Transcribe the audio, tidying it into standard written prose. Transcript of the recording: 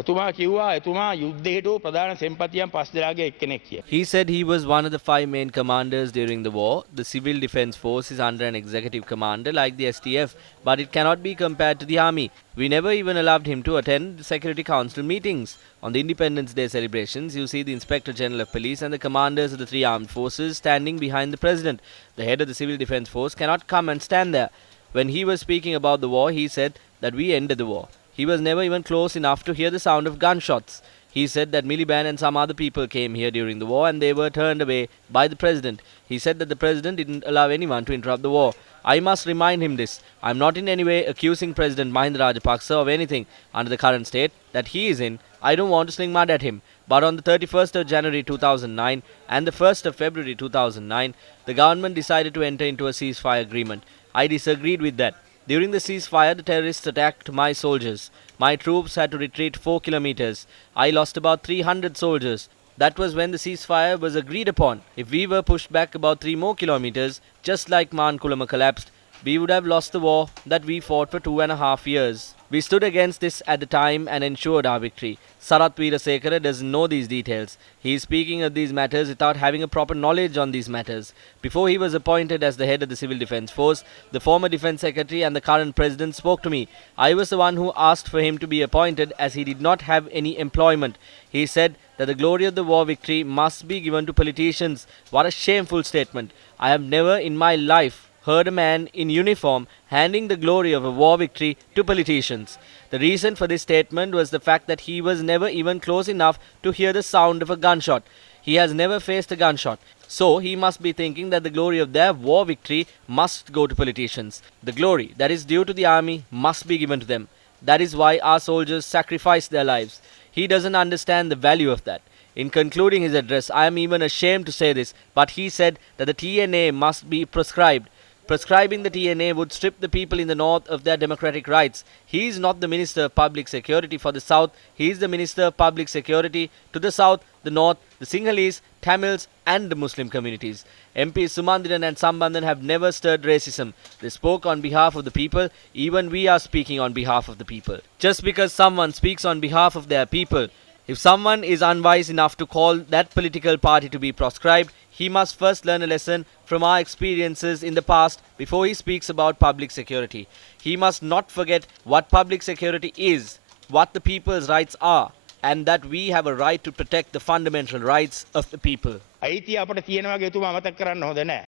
එතුමා කිව්වා එතුමා යුද්ධයට ප්‍රධාන සෙන්පතියන් පස් දෙනාගේ එක්කෙනෙක් කියලා. He said he was one of the 5 main commanders during the war. The Civil Defence Force is under an executive commander like the STF, but it cannot be compared to the army. We never even allowed him to attend the Security Council meetings. On the Independence Day celebrations, you see the Inspector General of Police and the commanders of the three armed forces standing behind the President. The head of the Civil Defence Force cannot come and stand there. When he was speaking about the war, he said that we ended the war. He was never even close enough to hear the sound of gunshots. He said that Miliband and some other people came here during the war and they were turned away by the president. He said that the president didn't allow anyone to interrupt the war. I must remind him this. I'm not in any way accusing President Mahinda Rajapaksa of anything under the current state that he is in. I don't want to sling mud at him. But on the 31st of January 2009 and the 1st of February 2009, the government decided to enter into a ceasefire agreement. I disagreed with that. During the ceasefire, the terrorists attacked my soldiers. My troops had to retreat 4 kilometers. I lost about 300 soldiers. That was when the ceasefire was agreed upon. If we were pushed back about 3 more kilometers, just like Mankulama collapsed, we would have lost the war that we fought for 2.5 years. We stood against this at the time and ensured our victory. Sarath Veerasekara doesn't know these details. He is speaking of these matters without having a proper knowledge on these matters. Before he was appointed as the head of the Civil Defence Force, the former Defence Secretary and the current President spoke to me. I was the one who asked for him to be appointed as he did not have any employment. He said that the glory of the war victory must be given to politicians. What a shameful statement. I have never in my life heard a man in uniform handing the glory of a war victory to politicians. The reason for this statement was the fact that he was never even close enough to hear the sound of a gunshot. He has never faced a gunshot. So he must be thinking that the glory of their war victory must go to politicians. The glory that is due to the army must be given to them. That is why our soldiers sacrificed their lives. He doesn't understand the value of that. In concluding his address, I am even ashamed to say this, but he said that the TNA must be proscribed. Prescribing the TNA would strip the people in the north of their democratic rights. He is not the Minister of Public Security for the south. He is the Minister of Public Security to the south, the north, the Sinhalese, Tamils and the Muslim communities. MP Sumandiran and Sambandhan have never stirred racism. They spoke on behalf of the people. Even we are speaking on behalf of the people. Just because someone speaks on behalf of their people, if someone is unwise enough to call that political party to be proscribed, he must first learn a lesson from our experiences in the past before he speaks about public security. He must not forget what public security is, what the people's rights are, and that we have a right to protect the fundamental rights of the people. අයිතිය අපට තියෙන වගේ එතුමා අමතක කරන්න හොඳ නැහැ.